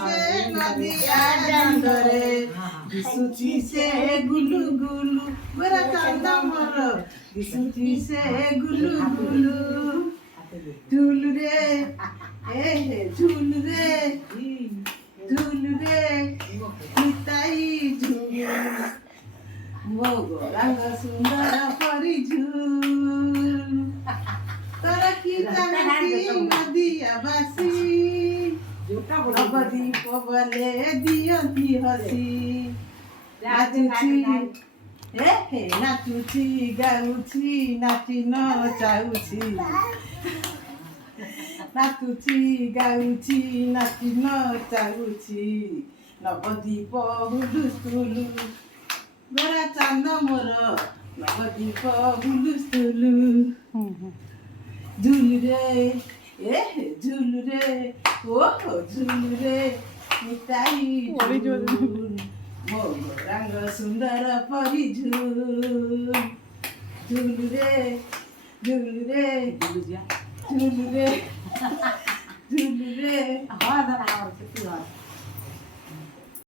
से नदिया जंगरे दिसुची से गुलु गुलु मेरा चंदा मोर दिसुची से गुलु गुलु झूल रे ए झूल रे निताई झूल मोगो रंग सुंदर परी झूल तोरा की जानकी नदिया बासी अबदी पबले दियंती हसी नाचुची हे नाचुची गाउची नाची नचाउची नाचुची गाउची नाची नचाउची नवदीप हुलुस्तुलु मेरा चांद मोर नवदीप हुलुस्तुलु झूल रे झूल रे ओ झूल रे निताई झूल मोग रंग सुंदर परी झूल झूल रे झूल रे झूल रे झूल रे